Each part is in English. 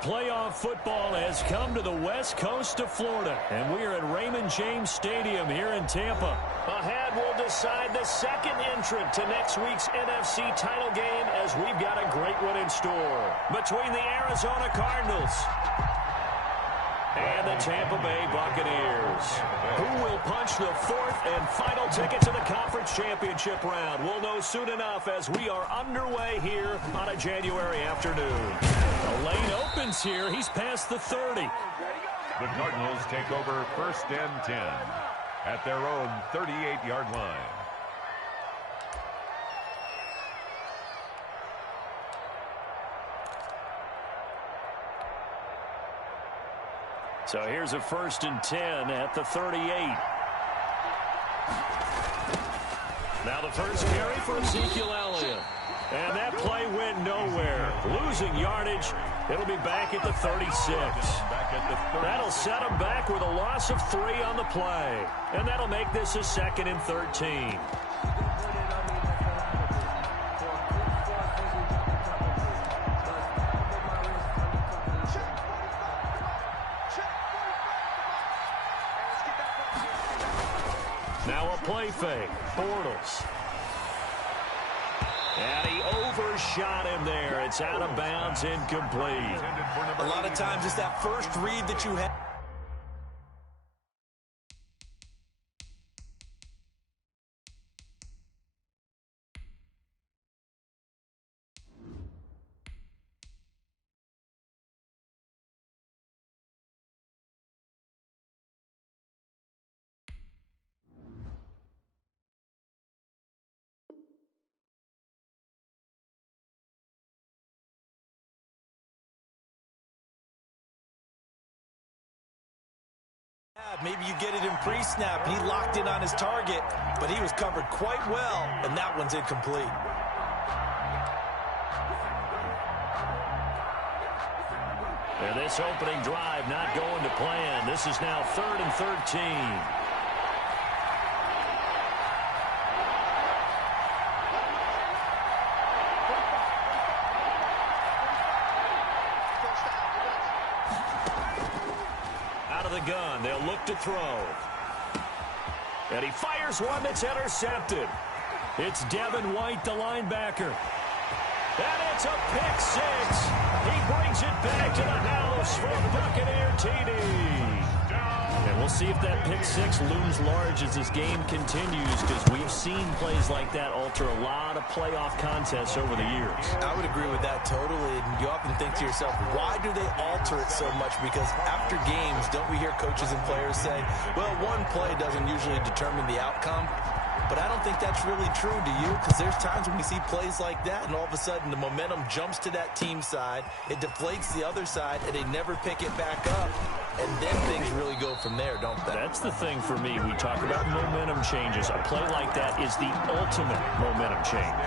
Playoff football has come to the west coast of Florida, and we are at Raymond James Stadium here in Tampa. Ahead, we'll decide the second entrant to next week's NFC title game, as we've got a great one in store between the Arizona Cardinals and the Tampa Bay Buccaneers. Who will punch the fourth and final ticket to the conference championship round? We'll know soon enough as we are underway here on a January afternoon. The lane opens here. He's past the 30. The Cardinals take over 1st and 10 at their own 38-yard line. So here's a 1st and 10 at the 38. Now the first carry for Ezekiel Elliott. And that play went nowhere. Losing yardage. It'll be back at the 36. That'll set him back with a loss of 3 on the play. And that'll make this a 2nd and 13. Now a play fake. Bortles. And he overshot him there. It's out of bounds, incomplete. A lot of times it's that first read that you have. Maybe you get it in pre-snap. He locked in on his target, but he was covered quite well, and that one's incomplete. And this opening drive not going to plan. This is now 3rd and 13. Gun. They'll look to throw. And he fires one that's intercepted. It's Devin White, the linebacker. And it's a pick 6. He brings it back to the house for a Buccaneer TD. And we'll see if that pick 6 looms large as this game continues, because we've seen plays like that alter a lot of playoff contests over the years. I would agree with that totally. And you often think to yourself, why do they alter it so much? Because after games, don't we hear coaches and players say, well, one play doesn't usually determine the outcome. But I don't think that's really true, do you? Because there's times when we see plays like that, and all of a sudden the momentum jumps to that team side, it deflates the other side, and they never pick it back up. And then things really go from there, don't they? That's the thing for me. We talk about momentum changes. A play like that is the ultimate momentum change.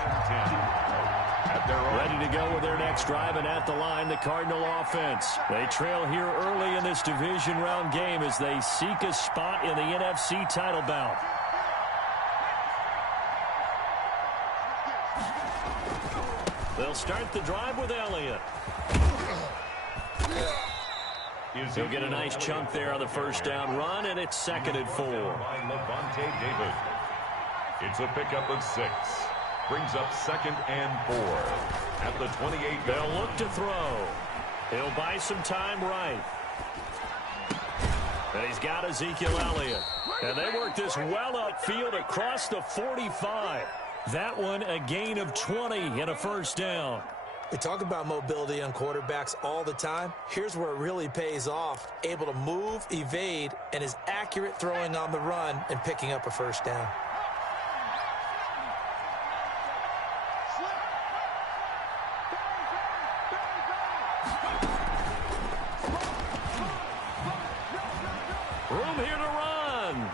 Ready to go with their next drive, and at the line, the Cardinal offense. They trail here early in this division round game as they seek a spot in the NFC title bout. They'll start the drive with Elliott. He'll get a nice chunk there on the first down run, and it's 2nd and 4. It's a pickup of 6. Brings up 2nd and 4 at the 28. They'll look to throw. He'll buy some time right. And he's got Ezekiel Elliott. And they work this well upfield across the 45. That one a gain of 20 and a first down. We talk about mobility on quarterbacks all the time. Here's where it really pays off. Able to move, evade, and is accurate throwing on the run and picking up a first down. Room here to run.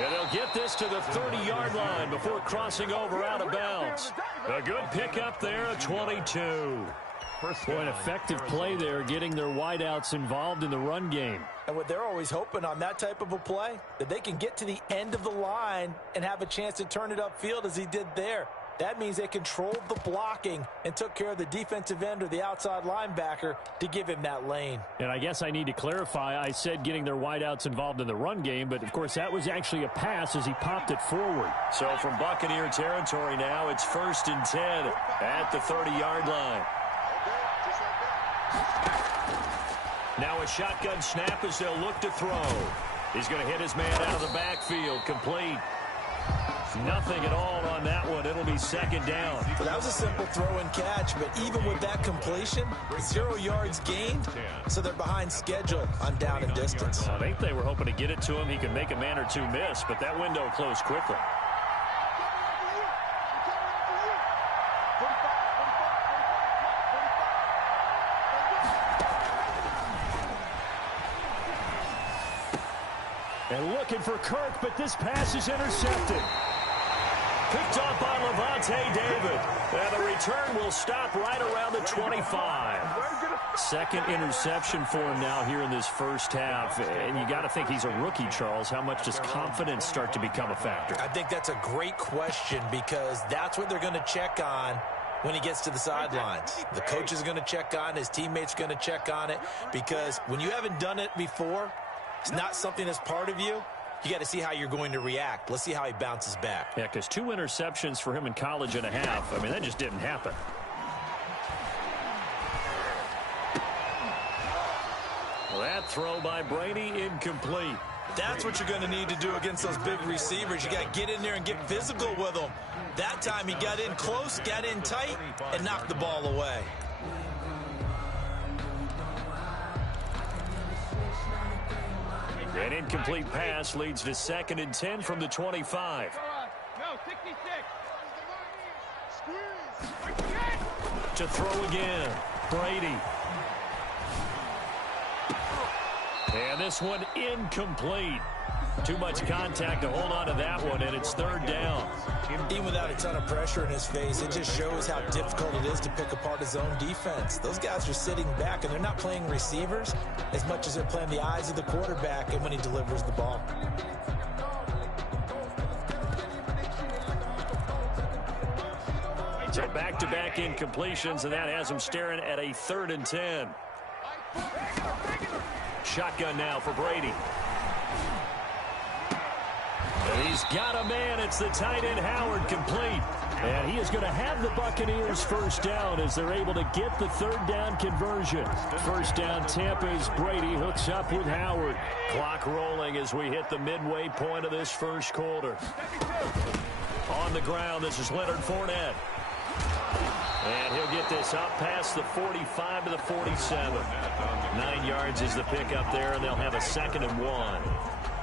And they'll get this to the 30-yard line before crossing over out of bounds. A good pickup there at 22. Boy, an effective play there, getting their wideouts involved in the run game. And what they're always hoping on that type of a play, that they can get to the end of the line and have a chance to turn it upfield as he did there. That means they controlled the blocking and took care of the defensive end or the outside linebacker to give him that lane. And I guess I need to clarify, I said getting their wideouts involved in the run game, but of course that was actually a pass as he popped it forward. So from Buccaneer territory now, it's 1st and 10 at the 30-yard line. Now a shotgun snap as they'll look to throw. He's going to hit his man out of the backfield, complete. Nothing at all on that one. It'll be 2nd down. Well, that was a simple throw and catch, but even with that completion, 0 yards gained, so they're behind schedule on down and distance. I think they were hoping to get it to him. He could make a man or two miss, but that window closed quickly. And looking for Kirk, but this pass is intercepted. Picked up by Levante David. And the return will stop right around the 25. 2nd interception for him now here in this first half. And you got to think he's a rookie, Charles. How much does confidence start to become a factor? I think that's a great question because that's what they're going to check on when he gets to the sidelines. The coach is going to check on it. His teammates are going to check on it because when you haven't done it before, it's not something that's part of you. You got to see how you're going to react. Let's see how he bounces back. Yeah, because 2 interceptions for him in college and a half. I mean, that just didn't happen. Well, that throw by Brady incomplete. That's what you're going to need to do against those big receivers. You got to get in there and get physical with them. That time he got in close, got in tight, and knocked the ball away. An incomplete pass leads to 2nd and 10 from the 25. To throw again, Brady. And this one incomplete. Too much contact to hold on to that one, and it's 3rd down. Even without a ton of pressure in his face, it just shows how difficult it is to pick apart his own defense. Those guys are sitting back, and they're not playing receivers as much as they're playing the eyes of the quarterback and when he delivers the ball. So back-to-back incompletions, and that has him staring at a 3rd and 10. Shotgun now for Brady. And he's got a man. It's the tight end Howard, complete. And he is going to have the Buccaneers 1st down as they're able to get the 3rd down conversion. 1st down Tampa as Brady hooks up with Howard. Clock rolling as we hit the midway point of this first quarter. On the ground, this is Leonard Fournette. And he'll get this up past the 45 to the 47. 9 yards is the pickup there, and they'll have a 2nd and 1.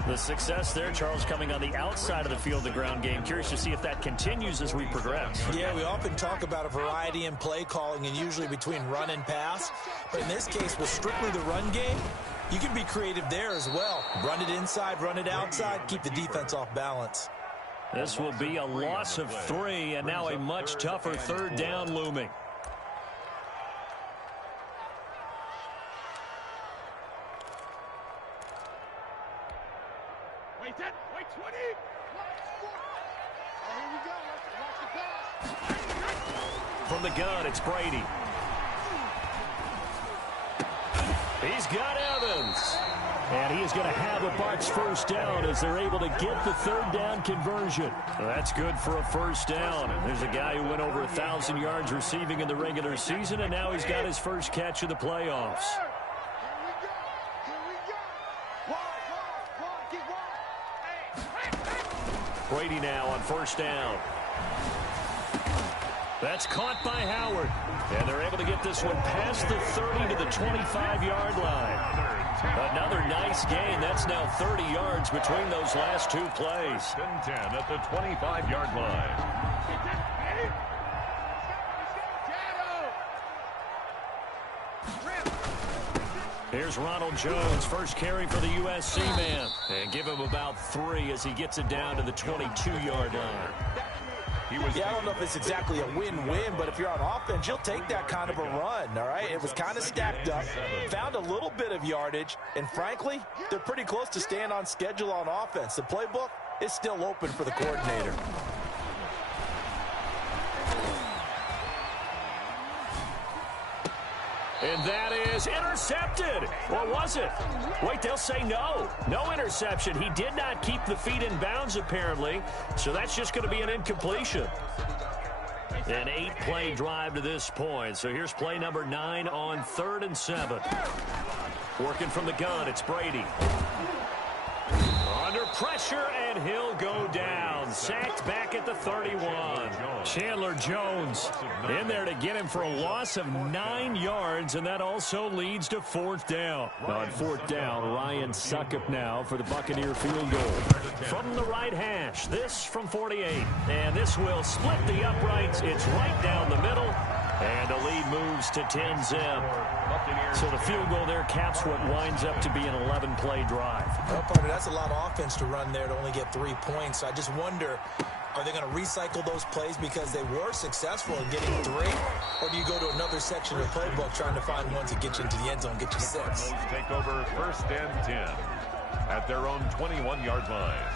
The success there, Charles, coming on the outside of the field, the ground game. Curious to see if that continues as we progress. Yeah, we often talk about a variety in play calling and usually between run and pass. But in this case, with strictly the run game, you can be creative there as well. Run it inside, run it outside, keep the defense off balance. This will be a loss of 3, and now a much tougher 3rd down looming. Wait 20. Here we go. Watch the pass. From the gun, it's Brady. He's got Evans. And he is going to have a Bucs 1st down as they're able to get the 3rd down conversion. That's good for a 1st down. There's a guy who went over 1,000 yards receiving in the regular season, and now he's got his first catch of the playoffs. Brady now on 1st down. That's caught by Howard. And they're able to get this one past the 30 to the 25-yard line. Another nice gain. That's now 30 yards between those last 2 plays. 10 at the 25-yard line. Here's Ronald Jones, first carry for the USC man. And give him about 3 as he gets it down to the 22-yard line. Yeah, I don't know if it's exactly a win-win, but if you're on offense, you'll take that kind of a run, all right? It was kind of stacked up, found a little bit of yardage, and frankly, they're pretty close to staying on schedule on offense. The playbook is still open for the coordinator. And that is intercepted. Or was it? Wait, they'll say no. No interception. He did not keep the feet in bounds, apparently. So that's just going to be an incompletion. An 8-play drive to this point. So here's play number 9 on 3rd and 7. Working from the gun, it's Brady. Under pressure, and he'll go down. Sacked back at the 31. Chandler Jones in there to get him for a loss of 9 yards, and that also leads to 4th down. On 4th down, Ryan Succop now for the Buccaneer field goal. From the right hash, this from 48. And this will split the uprights. It's right down the middle. And the lead moves to 10-zip. So the field goal there caps what winds up to be an 11-play drive. Well, partner, that's a lot of offense to run there to only get 3 points. I just wonder, are they going to recycle those plays because they were successful in getting 3? Or do you go to another section of the playbook trying to find one to get you into the end zone, get you 6? Take over 1st and 10 at their own 21-yard line.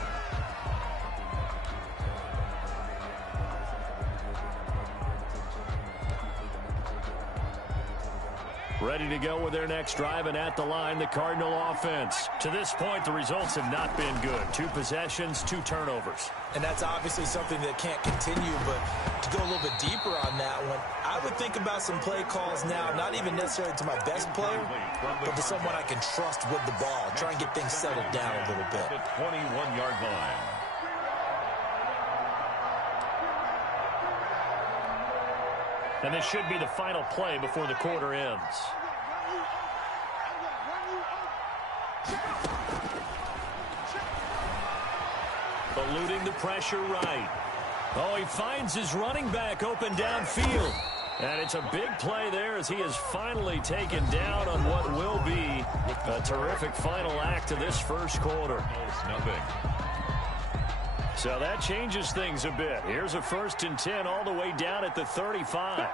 Ready to go with their next drive, and at the line, the Cardinal offense. To this point, the results have not been good. 2 possessions, 2 turnovers. And that's obviously something that can't continue, but to go a little bit deeper on that one, I would think about some play calls now, not even necessarily to my best player, but to someone I can trust with the ball. Try and get things settled down a little bit. The 21-yard line. And this should be the final play before the quarter ends. Eluding the pressure right. Oh, he finds his running back open downfield. And it's a big play there as he is finally taken down on what will be a terrific final act of this first quarter. Nothing. So that changes things a bit. Here's a 1st and 10 all the way down at the 35.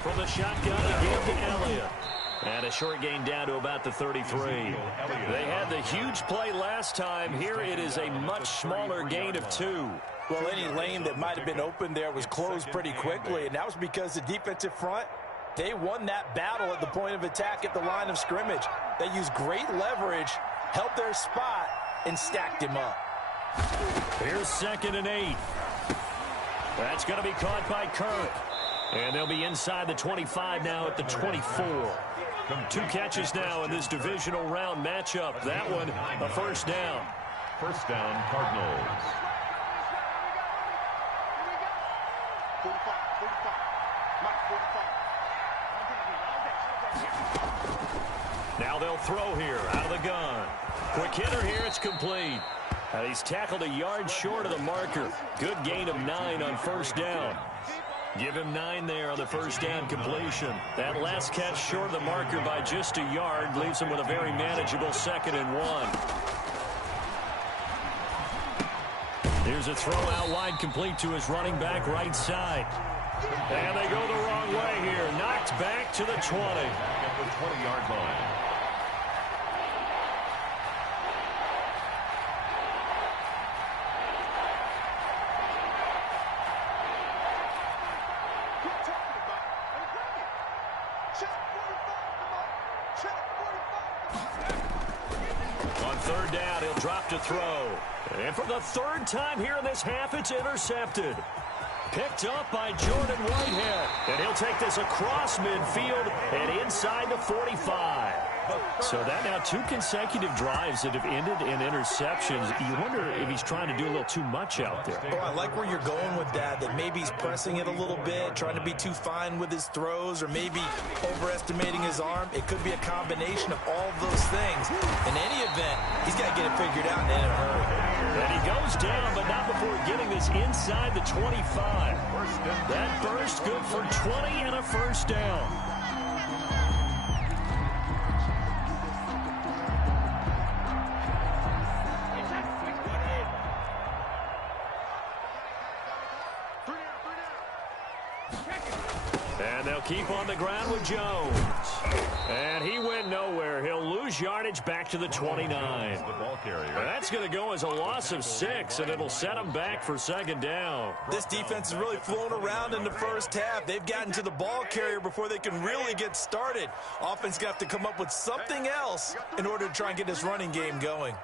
From the shotgun again to Elliott. And a short gain down to about the 33. They had the huge play last time. Here it is a much smaller gain of 2. Well, any lane that might have been open there was closed pretty quickly, and that was because the defensive front, they won that battle at the point of attack at the line of scrimmage. They used great leverage, held their spot, and stacked him up. Here's 2nd and 8. That's going to be caught by Kirk. And they'll be inside the 25 now at the 24. 2 catches now in this divisional round matchup. That one, a 1st down. 1st down, Cardinals. 45. Now they'll throw here out of the gun. Quick hitter here, it's complete. He's tackled a yard short of the marker. Good gain of 9 on 1st down. Give him 9 there on the 1st down completion. That last catch short of the marker by just a yard leaves him with a very manageable 2nd and 1. Here's a throw out wide, complete to his running back right side. And they go the wrong way here. Knocked back to the 20. At the 20-yard line. On 3rd down, he'll drop to throw. And for the 3rd time here in this half, it's intercepted. Picked up by Jordan Whitehead. And he'll take this across midfield and inside the 45. So that now 2 consecutive drives that have ended in interceptions. You wonder if he's trying to do a little too much out there. Oh, I like where you're going with that maybe he's pressing it a little bit, trying to be too fine with his throws, or maybe overestimating his arm. It could be a combination of all of those things. In any event, he's got to get it figured out and in a hurry. And he goes down, but not before getting this inside the 25. That burst good for 20 and a 1st down. And they'll keep on the ground with Jones. And he went nowhere. He'll lose yardage back to the 29. The ball carrier. That's going to go as a loss of 6, and it'll set him back for second down. This defense is really flown around in the first half. They've gotten to the ball carrier before they can really get started. Offense got to come up with something else in order to try and get this running game going.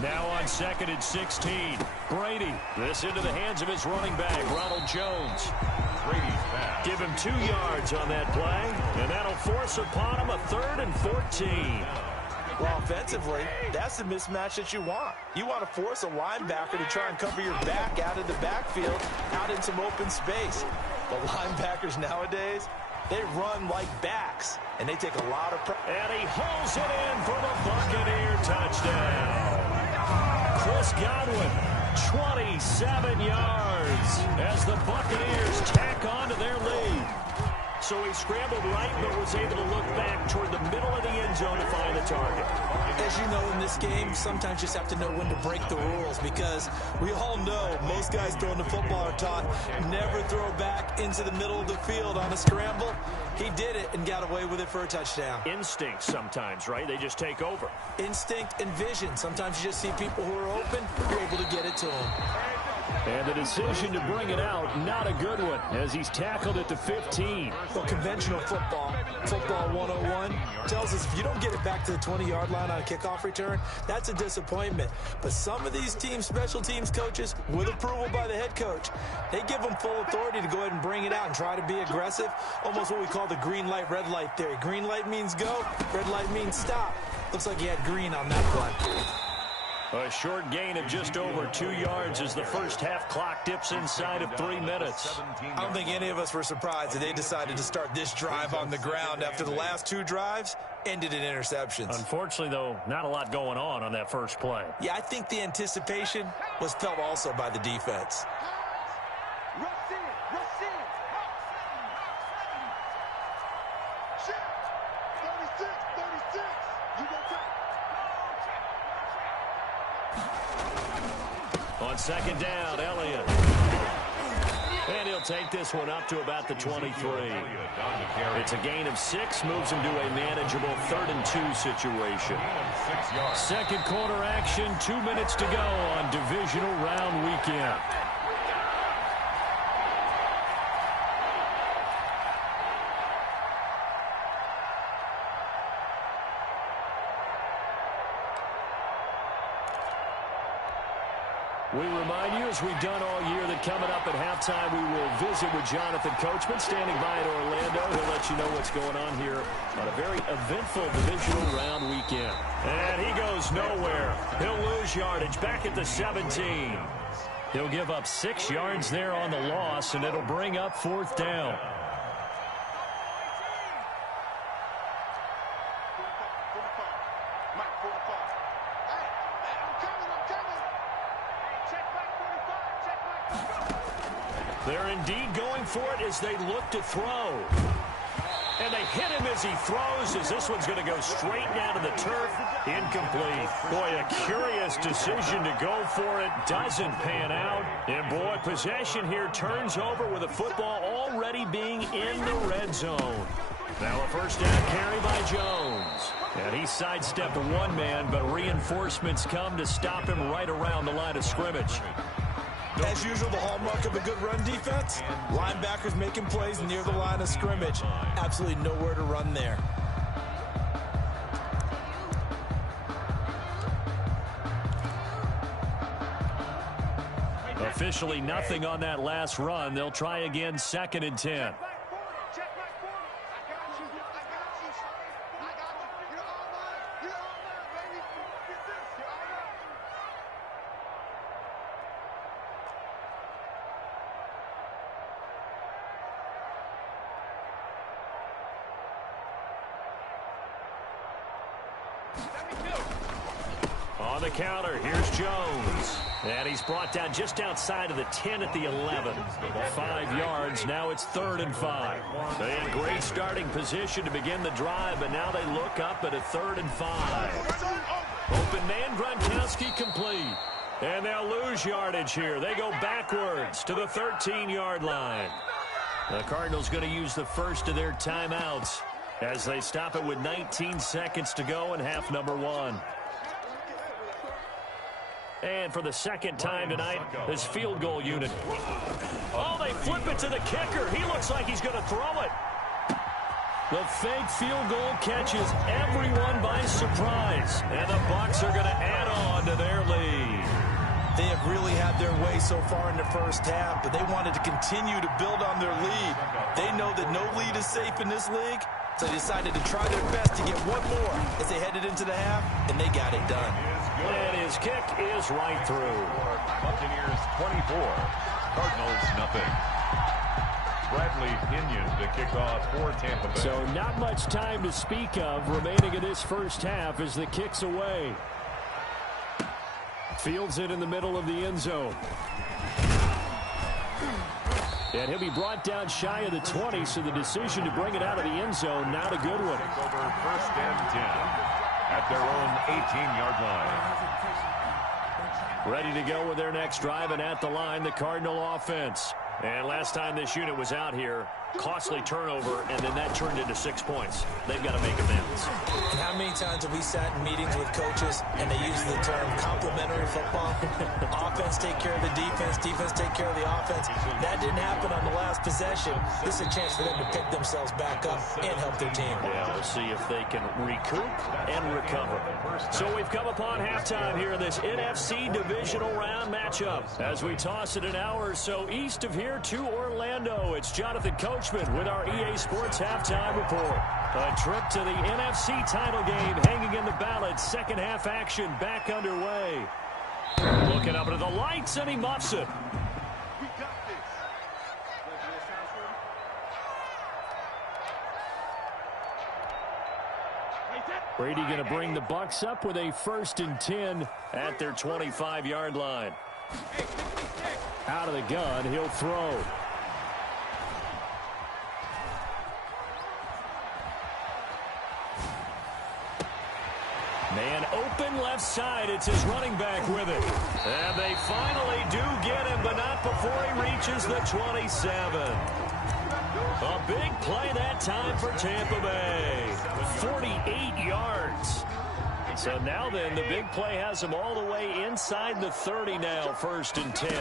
Now on 2nd and 16. Brady. This into the hands of his running back, Ronald Jones. Brady's back. Give him 2 yards on that play, and that'll force upon him a 3rd and 14. Well, offensively, that's the mismatch that you want. You want to force a linebacker to try and cover your back out of the backfield, out in some open space. But linebackers nowadays, they run like backs, and they take a lot of pressure. And he holds it in for the Buccaneer touchdown. Chris Godwin, 27 yards as the Buccaneers tack on to their lead. So he scrambled right but was able to look back toward the middle of the end zone to find the target. As you know, in this game, sometimes you just have to know when to break the rules, because we all know most guys throwing the football are taught never throw back into the middle of the field on a scramble. He did it and got away with it for a touchdown. Instinct sometimes, right? They just take over. Instinct and vision. Sometimes you just see people who are open, you're able to get it to them. And the decision to bring it out, not a good one, as he's tackled at the 15. Well, conventional football 101, tells us if you don't get it back to the 20-yard line on a kickoff return, that's a disappointment. But some of these teams, special teams coaches, with approval by the head coach, they give them full authority to go ahead and bring it out and try to be aggressive, almost what we call the green light, red light theory. Green light means go, red light means stop. Looks like he had green on that play. A short gain of just over 2 yards as the first half clock dips inside of 3 minutes. I don't think any of us were surprised that they decided to start this drive on the ground after the last 2 drives ended in interceptions. Unfortunately, though, not a lot going on that first play. Yeah, I think the anticipation was felt also by the defense. On second down, Elliott. And he'll take this one up to about the 23. It's a gain of 6, moves him to a manageable 3rd and 2 situation. Second quarter action, 2 minutes to go on divisional round weekend. We remind you, as we've done all year, that coming up at halftime, we will visit with Jonathan Coachman, standing by in Orlando. He'll let you know what's going on here on a very eventful divisional round weekend. And he goes nowhere. He'll lose yardage back at the 17. He'll give up 6 yards there on the loss, and it'll bring up 4th down. They're indeed going for it as they look to throw. And they hit him as he throws, as this one's going to go straight down to the turf. Incomplete. Boy, a curious decision to go for it. Doesn't pan out. And boy, possession here turns over with the football already being in the red zone. Now a first down carry by Jones. And he sidestepped one man, but reinforcements come to stop him right around the line of scrimmage. As usual, the hallmark of a good run defense, linebackers making plays near the line of scrimmage. Absolutely nowhere to run there. Officially nothing on that last run. They'll try again, 2nd and 10. On the counter, here's Jones. And he's brought down just outside of the 10 at the 11. 5 yards, now it's 3rd and 5. They had great starting position to begin the drive, but now they look up at a 3rd and 5. Open man, Gronkowski complete. And they'll lose yardage here. They go backwards to the 13-yard line. The Cardinals going to use the first of their timeouts as they stop it with 19 seconds to go in half number 1. And for the second time tonight, this field goal unit. Oh, they flip it to the kicker. He looks like he's going to throw it. The fake field goal catches everyone by surprise. And the Bucs are going to add on to their lead. They have really had their way so far in the first half, but they wanted to continue to build on their lead. They know that no lead is safe in this league, so they decided to try their best to get one more as they headed into the half, and they got it done. And his kick is right through. Buccaneers 24, Cardinals nothing. Bradley Pinion to kick off for Tampa Bay. So not much time to speak of remaining in this first half as the kick's away. Fields it in the middle of the end zone. And he'll be brought down shy of the 20, so the decision to bring it out of the end zone, not a good one. Take over first and 10 at their own 18-yard line. Ready to go with their next drive, and at the line, the Cardinal offense. And last time this unit was out here, costly turnover, and then that turned into 6 points. They've got to make amends. And how many times have we sat in meetings with coaches and they use the term complementary football? Offense take care of the defense, defense take care of the offense. That didn't happen on the last possession. This is a chance for them to pick themselves back up and help their team. Yeah, we'll see if they can recoup and recover. So we've come upon halftime here in this NFC divisional round matchup. As we toss it an hour or so east of here to Orlando, it's Jonathan Coachman with our EA Sports Halftime Report. A trip to the NFC title game hanging in the balance. Second half action back underway. Looking up into the lights, and he muffs it. Brady going to bring the Bucs up with a 1st and 10 at their 25-yard line. Out of the gun, he'll throw. Man open left side. It's his running back with it. And they finally do get him, but not before he reaches the 27. A big play that time for Tampa Bay. 48 yards. So now then, the big play has him all the way inside the 30 now, 1st and 10.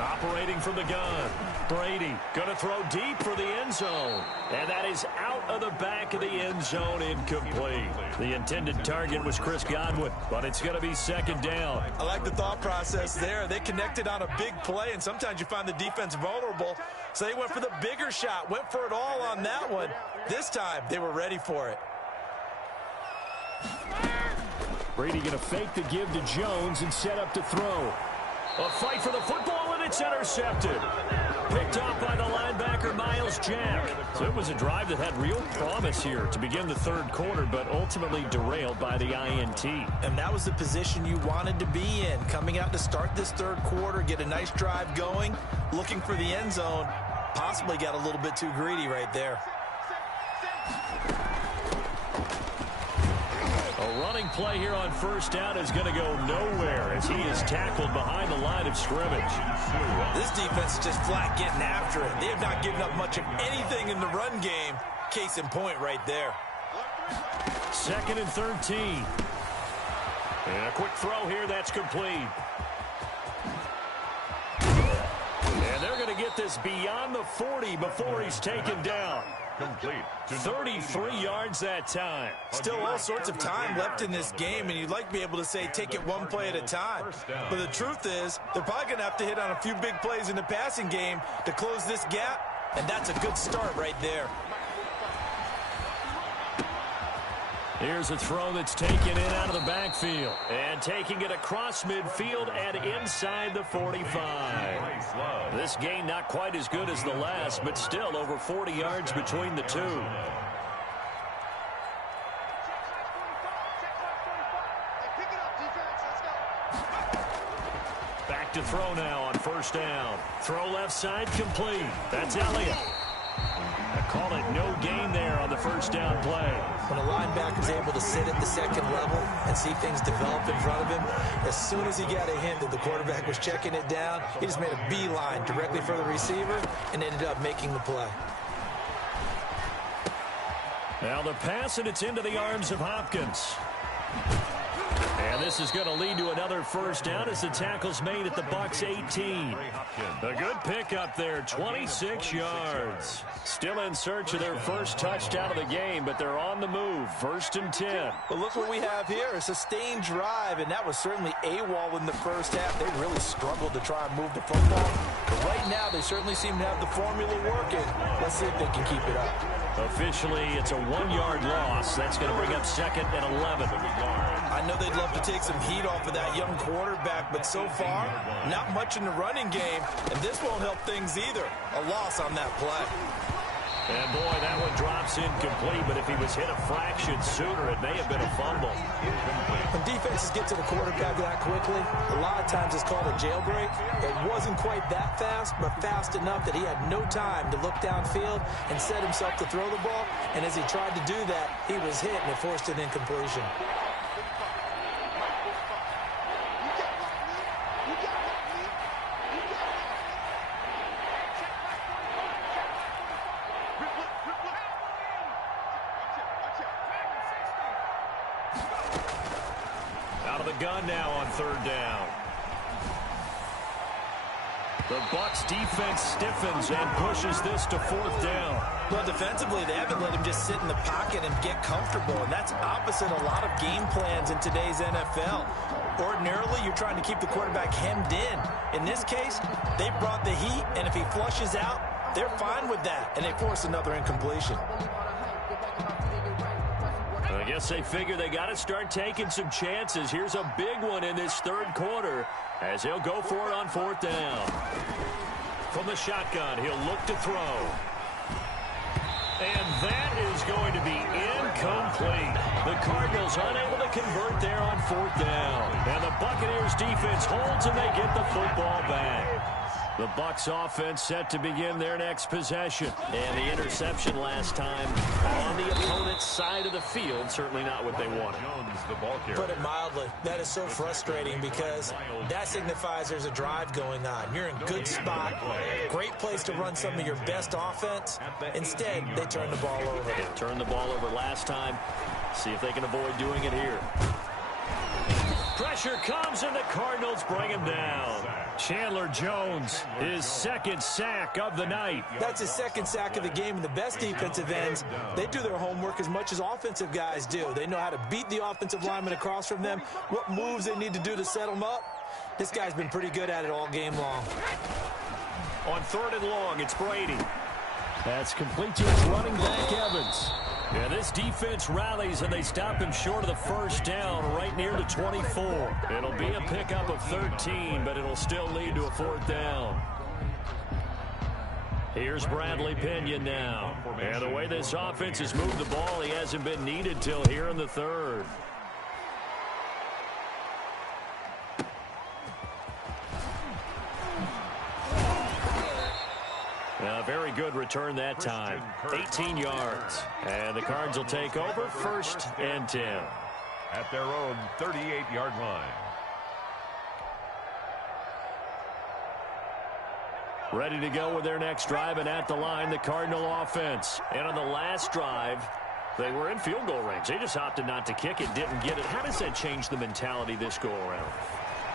Operating from the gun. Brady going to throw deep for the end zone. And that is out of the back of the end zone, incomplete. The intended target was Chris Godwin, but it's going to be 2nd down. I like the thought process there. They connected on a big play, and sometimes you find the defense vulnerable. So they went for the bigger shot, went for it all on that one. This time, they were ready for it. Brady going to fake the give to Jones and set up to throw. A fight for the football, and it's intercepted. Picked off by the linebacker, Miles Jack. So it was a drive that had real promise here to begin the 3rd quarter, but ultimately derailed by the INT. And that was the position you wanted to be in. Coming out to start this 3rd quarter, get a nice drive going, looking for the end zone. Possibly got a little bit too greedy right there. A running play here on 1st down is going to go nowhere as he is tackled behind the line of scrimmage. This defense is just flat getting after it. They have not given up much of anything in the run game. Case in point right there. 2nd and 13. And a quick throw here that's complete. And they're going to get this beyond the 40 before he's taken down. Complete. 33 yards that time. Still all sorts of time left in this game, and you'd like to be able to say take it one play at a time. But the truth is, they're probably going to have to hit on a few big plays in the passing game to close this gap, and that's a good start right there. Here's a throw that's taken in out of the backfield. And taking it across midfield and inside the 45. This gain not quite as good as the last, but still over 40 yards between the two. Back to throw now on 1st down. Throw left side complete. That's Elliott. I call it no gain there on the the first down play. When a linebacker's able to sit at the second level and see things develop in front of him, as soon as he got a hint that the quarterback was checking it down, he just made a beeline directly for the receiver and ended up making the play. Now the pass, and it's into the arms of Hopkins. And this is going to lead to another first down as the tackle's made at the Bucs 18. A good pickup there, 26 yards. Still in search of their first touchdown of the game, but they're on the move. 1st and 10. But look what we have here, a sustained drive, and that was certainly AWOL in the first half. They really struggled to try and move the football. But right now, they certainly seem to have the formula working. Let's see if they can keep it up. Officially, it's a 1-yard loss. That's going to bring up 2nd and 11. I know they'd love to take some heat off of that young quarterback, but so far, not much in the running game, and this won't help things either. A loss on that play. And boy, that one drops incomplete, but if he was hit a fraction sooner, it may have been a fumble. When defenses get to the quarterback that quickly, a lot of times it's called a jailbreak. It wasn't quite that fast, but fast enough that he had no time to look downfield and set himself to throw the ball. And as he tried to do that, he was hit and it forced an incompletion. Out of the gun now on 3rd down. The Bucs defense stiffens and pushes this to 4th down. Well, defensively, they haven't let him just sit in the pocket and get comfortable, and that's opposite a lot of game plans in today's NFL. Ordinarily, you're trying to keep the quarterback hemmed in. In this case, they brought the heat, and if he flushes out, they're fine with that, and they force another incompletion. I guess they figure they got to start taking some chances. Here's a big one in this 3rd quarter as he'll go for it on 4th down. From the shotgun, he'll look to throw. And that is going to be incomplete. The Cardinals unable to convert there on 4th down. And the Buccaneers defense holds and they get the football back. The Bucs offense set to begin their next possession. And the interception last time on the opponent's side of the field. Certainly not what they wanted. Put it mildly, that is so frustrating because that signifies there's a drive going on. You're in good spot, great place to run some of your best offense. Instead, they turn the ball over. They turned the ball over last time. See if they can avoid doing it here. Pressure comes, and the Cardinals bring him down. Chandler Jones, his 2nd sack of the night. That's his 2nd sack of the game, and the best defensive ends, they do their homework as much as offensive guys do. They know how to beat the offensive lineman across from them, what moves they need to do to set them up. This guy's been pretty good at it all game long. On 3rd and long, it's Brady. That's complete to his running back, Evans. Yeah, this defense rallies, and they stop him short of the 1st down, right near the 24. It'll be a pickup of 13, but it'll still lead to a 4th down. Here's Bradley Pinion now. And the way this offense has moved the ball, he hasn't been needed till here in the 3rd. Very good return that time. 18 yards. And the Cards will take over 1st and 10. At their own 38-yard line. Ready to go with their next drive, and at the line, the Cardinal offense. And on the last drive, they were in field goal range. They just opted not to kick it, didn't get it. How does that change the mentality this go-around?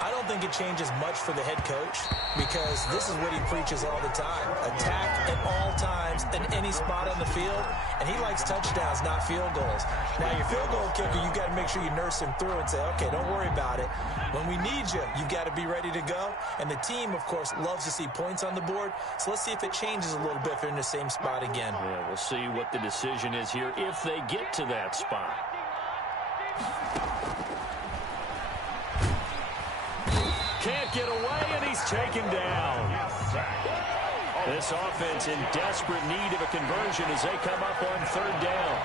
I don't think it changes much for the head coach because this is what he preaches all the time. Attack at all times in any spot on the field, and he likes touchdowns, not field goals. Now, your field goal kicker, you've got to make sure you nurse him through and say, okay, don't worry about it. When we need you, you've got to be ready to go. And the team, of course, loves to see points on the board. So let's see if it changes a little bit if they're in the same spot again. Yeah, we'll see what the decision is here if they get to that spot. Can't get away, and he's taken down. This offense in desperate need of a conversion as they come up on 3rd down.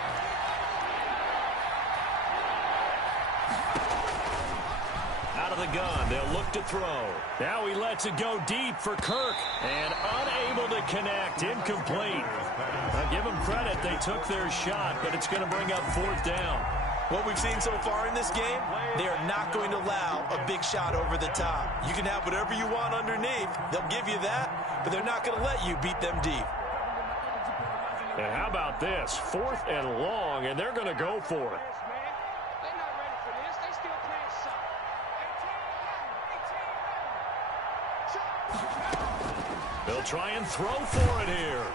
Out of the gun, they'll look to throw. Now he lets it go deep for Kirk, and unable to connect, incomplete. I'll give them credit. They took their shot, but it's going to bring up 4th down. What we've seen so far in this game, they are not going to allow a big shot over the top. You can have whatever you want underneath. They'll give you that, but they're not going to let you beat them deep. And how about this? 4th and long, and they're going to go for it. They're not ready for this. They still playing soft. They'll try and throw for it here.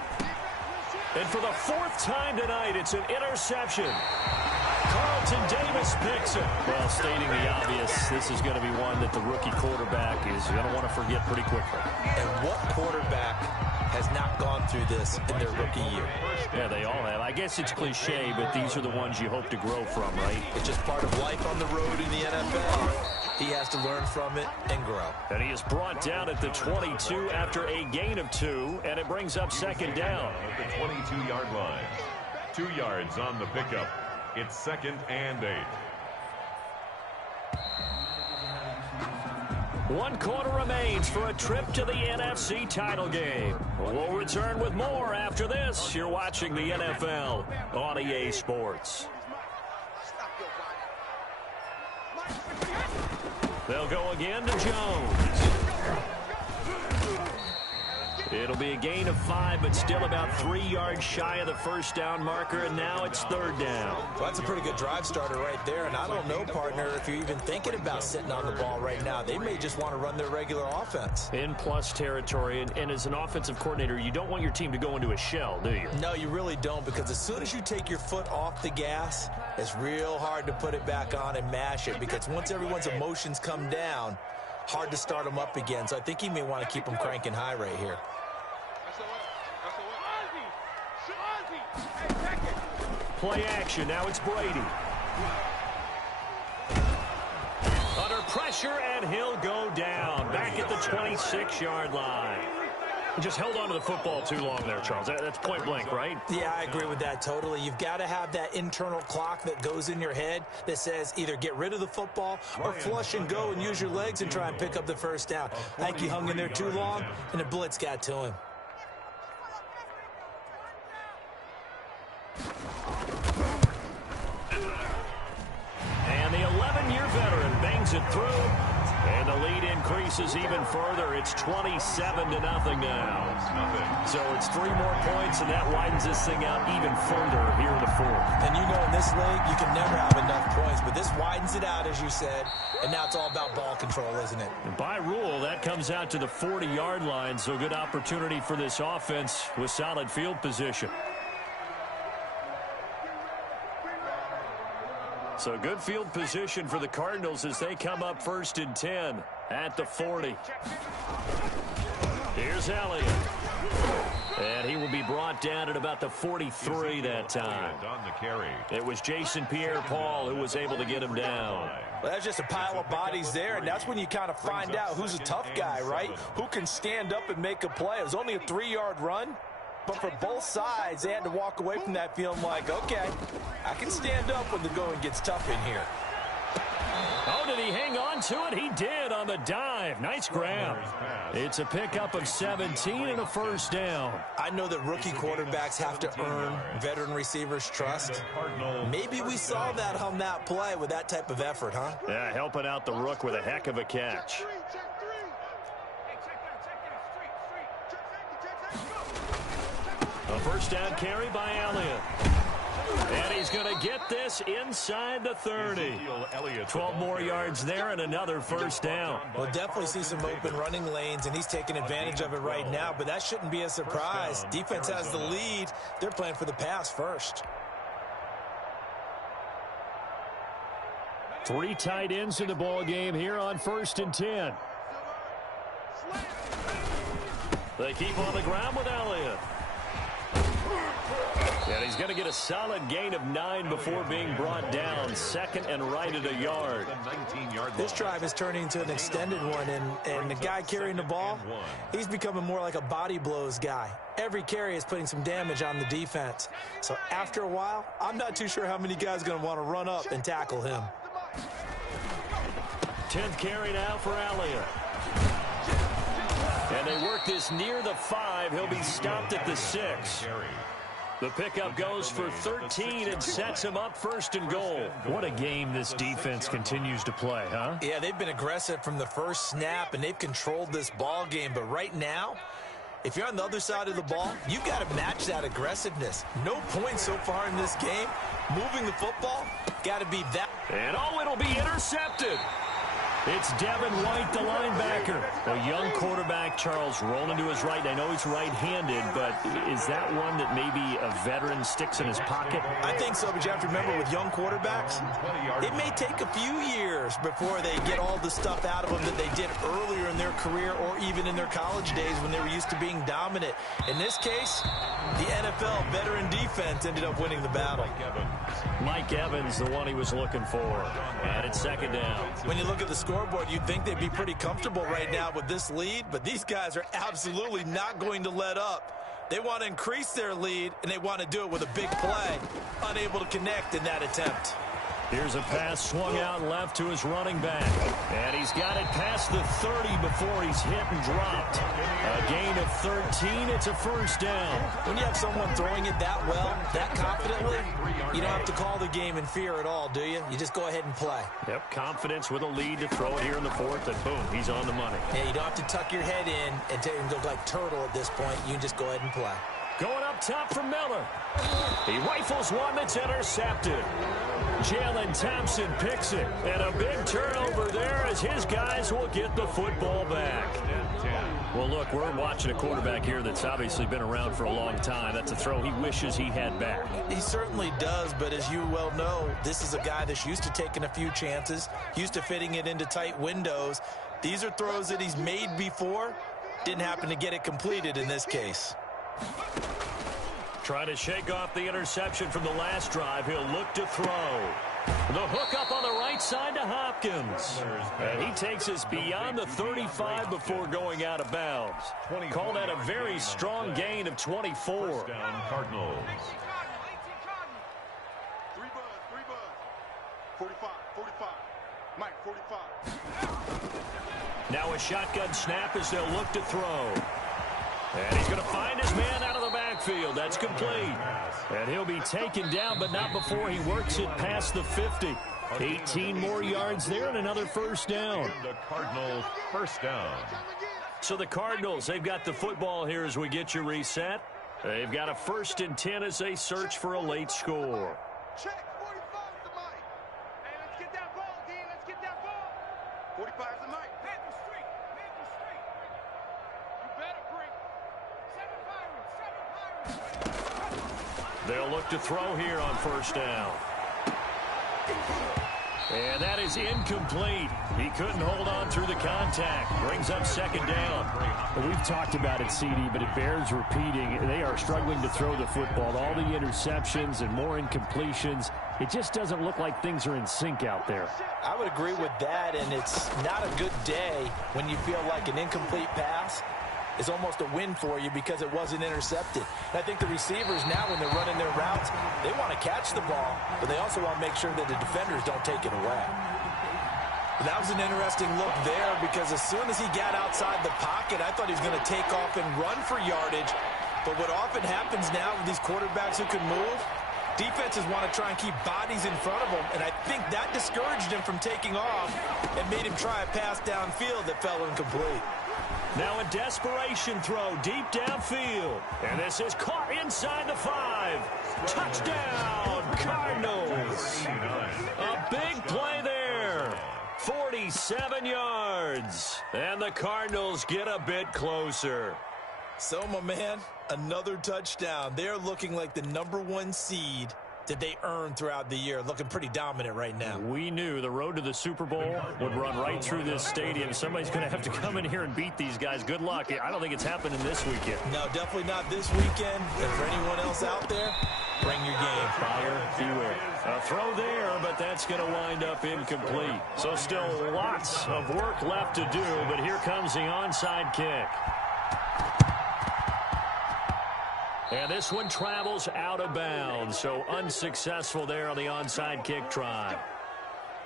And for the 4th time tonight, it's an interception. Carlton Davis picks it. Well, stating the obvious, this is going to be one that the rookie quarterback is going to want to forget pretty quickly. And what quarterback has not gone through this in their rookie year? Yeah, they all have. I guess it's cliche, but these are the ones you hope to grow from, right? It's just part of life on the road in the NFL. He has to learn from it and grow. And he is brought down at the 22 after a gain of 2, and it brings up 2nd down. At the 22-yard line. 2 yards on the pickup. It's 2nd and 8. 1 quarter remains for a trip to the NFC title game. We'll return with more after this. You're watching the NFL on EA Sports. They'll go again to Jones. It'll be a gain of 5, but still about 3 yards shy of the 1st down marker, and now it's 3rd down. Well, that's a pretty good drive starter right there, and I don't know, partner, if you're even thinking about sitting on the ball right now. They may just want to run their regular offense. In plus territory, and as an offensive coordinator, you don't want your team to go into a shell, do you? No, you really don't, because as soon as you take your foot off the gas, it's real hard to put it back on and mash it, because once everyone's emotions come down, hard to start them up again. So I think he may want to keep them cranking high right here. Play action. Now it's Brady. Under pressure, and he'll go down. Back at the 26-yard line. He just held on to the football too long there, Charles. That's point blank, right? Yeah, I agree with that totally. You've got to have that internal clock that goes in your head that says either get rid of the football or flush and go and use your legs and try and pick up the 1st down. I think he hung in there too long, and the blitz got to him. And the 11-year veteran bangs it through. And the lead increases even further. It's 27-0 now. So it's 3 more points, and that widens this thing out even further here in the 4th. And you know, in this league, you can never have enough points, but this widens it out, as you said, and now it's all about ball control, isn't it? And by rule, that comes out to the 40-yard line, so good opportunity for this offense with solid field position. So good field position for the Cardinals as they come up 1st and 10 at the 40. Here's Elliott. And he will be brought down at about the 43 that time. On the carry. It was Jason Pierre-Paul who was able to get him down. Well, that's just a pile of bodies there, and that's when you kind of find out who's a tough guy, right? Who can stand up and make a play. It was only a 3-yard run. But for both sides, they had to walk away from that feeling like, okay, I can stand up when the going gets tough in here. Oh, did he hang on to it? He did on the dive. Nice grab. It's a pickup of 17 and a 1st down. I know that rookie quarterbacks have to earn veteran receivers' trust. Maybe we saw that on that play with that type of effort, huh? Yeah, helping out the rook with a heck of a catch. A 1st down carry by Elliott. And he's going to get this inside the 30. 12 more yards there and another 1st down. We'll definitely see some open running lanes, and he's taking advantage of it right now, but that shouldn't be a surprise. Defense has the lead. They're playing for the pass first. 3 tight ends in the ball game here on 1st and 10. They keep on the ground with Elliott. And he's going to get a solid gain of 9 before being brought down. 2nd and right at a yard. This drive is turning into an extended one, and the guy carrying the ball, he's becoming more like a body blows guy. Every carry is putting some damage on the defense. So after a while, I'm not too sure how many guys are going to want to run up and tackle him. 10th carry now for Elliott. And they work this near the 5. He'll be stopped at the 6. The pickup goes for 13 and sets him up first and goal. What a game this defense continues to play, huh? Yeah, they've been aggressive from the first snap, and they've controlled this ball game. But right now, if you're on the other side of the ball, you've got to match that aggressiveness. No points so far in this game. Moving the football, got to be that. And it'll be intercepted. It's Devin White, the linebacker. A young quarterback, Charles, rolling to his right. I know he's right-handed, but is that one that maybe a veteran sticks in his pocket? I think so, but you have to remember with young quarterbacks, it may take a few years before they get all the stuff out of them that they did earlier in their career or even in their college days when they were used to being dominant. In this case, the NFL veteran defense ended up winning the battle. Mike Evans, the one he was looking for. And it's second down. When you look at the scoreboard, you'd think they'd be pretty comfortable right now with this lead, but these guys are absolutely not going to let up. They want to increase their lead, and they want to do it with a big play. Unable to connect in that attempt. Here's a pass swung out left to his running back. And he's got it past the 30 before he's hit and dropped. A gain of 13. It's a first down. When you have someone throwing it that well, that confidently, you don't have to call the game in fear at all, do you? You just go ahead and play. Yep, confidence with a lead to throw it here in the fourth, and boom, he's on the money. Yeah, you don't have to tuck your head in and go like turtle at this point. You can just go ahead and play. Going up top for Miller. He rifles one that's intercepted. Jalen Thompson picks it. And a big turnover there as his guys will get the football back. Well, look, we're watching a quarterback here that's obviously been around for a long time. That's a throw he wishes he had back. He certainly does, but as you well know, this is a guy that's used to taking a few chances, used to fitting it into tight windows. These are throws that he's made before. Didn't happen to get it completed in this case. Trying to shake off the interception from the last drive. He'll look to throw. The hook up on the right side to Hopkins. And he takes us beyond the 35 before going out of bounds. Call that a very strong gain of 24. First down, Cardinals. 3 buzz. 45. Mike, 45. Now a shotgun snap as they'll look to throw. And he's going to find his man out of the backfield. That's complete. And he'll be taken down, but not before he works it past the 50. 18 more yards there and another first down. The Cardinals first down. So the Cardinals, they've got the football here as we get you reset. They've got a 1st and 10 as they search for a late score. Check. 45 is the mic. Hey, let's get that ball, D. Let's get that ball. 45 is the mic. Panther Street. You better bring. 7 Pirates. They'll look to throw here on first down. And that is incomplete. He couldn't hold on through the contact. Brings up second down. Well, we've talked about it, CD, but it bears repeating. They are struggling to throw the football. All the interceptions and more incompletions. It just doesn't look like things are in sync out there. I would agree with that, and it's not a good day when you feel like an incomplete pass is almost a win for you because it wasn't intercepted. And I think the receivers now, when they're running their routes, they want to catch the ball, but they also want to make sure that the defenders don't take it away. But that was an interesting look there because as soon as he got outside the pocket, I thought he was going to take off and run for yardage. But what often happens now with these quarterbacks who can move, defenses want to try and keep bodies in front of them, and I think that discouraged him from taking off and made him try a pass downfield that fell incomplete. Now a desperation throw deep downfield. And this is caught inside the 5. Touchdown, Cardinals. A big play there. 47 yards. And the Cardinals get a bit closer. So, my man, another touchdown. They're looking like the #1 seed that they earned throughout the year. Looking pretty dominant right now. We knew the road to the Super Bowl would run right through this stadium. Somebody's going to have to come in here and beat these guys. Good luck. I don't think it's happening this weekend. No, definitely not this weekend. And for anyone else out there, bring your game. Fire beware. A throw there, but that's going to wind up incomplete. So still lots of work left to do, but here comes the onside kick. And this one travels out of bounds, so unsuccessful there on the onside kick try.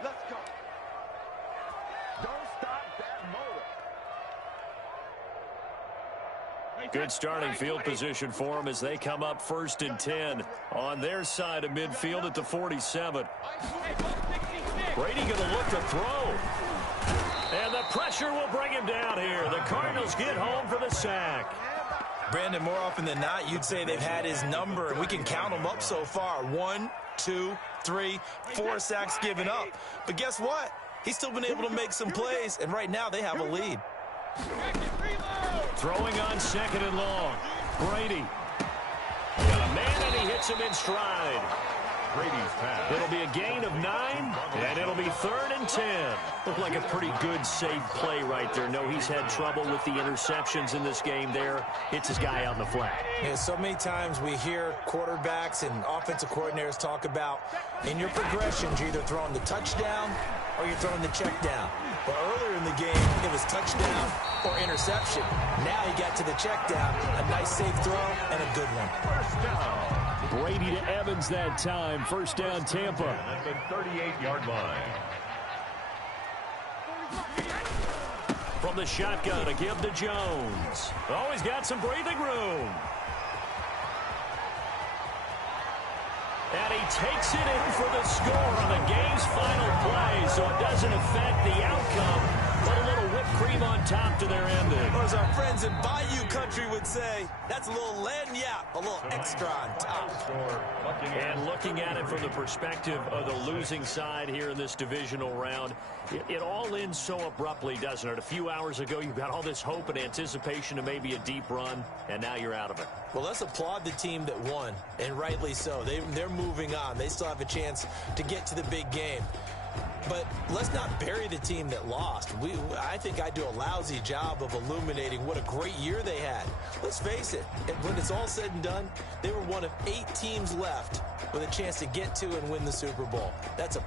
Let's go. Don't stop that motor. Good starting field position for them as they come up 1st and 10 on their side of midfield at the 47. Brady going to look to throw. And the pressure will bring him down here. The Cardinals get home for the sack. Brandon, more often than not, you'd say they've had his number, and we can count them up so far. 1, 2, 3, 4 sacks given up. But guess what? He's still been able to make some plays, and right now they have a lead. Throwing on 2nd and long. Brady. Got a man, and he hits him in stride. Brady's pass. It'll be a gain of 9, and it'll be 3rd and 10. Looked like a pretty good safe play right there. No, he's had trouble with the interceptions in this game there. Hits his guy out in the flat. Yeah, so many times we hear quarterbacks and offensive coordinators talk about in your progressions, you're either throwing the touchdown or you're throwing the check down. But earlier in the game, it was touchdown or interception. Now he got to the check down, a nice safe throw, and a good one. First down. Brady to Evans that time. 1st down, Tampa. At the 38-yard line. From the shotgun, a give to Jones. Oh, he's got some breathing room. And he takes it in for the score on the game's final play, so it doesn't affect the outcome, but a little whipped cream on top to their ending. Or as our friends in Bayou Country would say, that's a little lagniappe, a little extra on top. And looking at it from the perspective of the losing side here in this divisional round, it all ends so abruptly, doesn't it? A few hours ago, you got all this hope and anticipation of maybe a deep run, and now you're out of it. Well, let's applaud the team that won, and rightly so. They're moving on. They still have a chance to get to the big game. But let's not bury the team that lost. I think I do a lousy job of illuminating what a great year they had. Let's face it, when it's all said and done, they were one of 8 teams left with a chance to get to and win the Super Bowl. That's a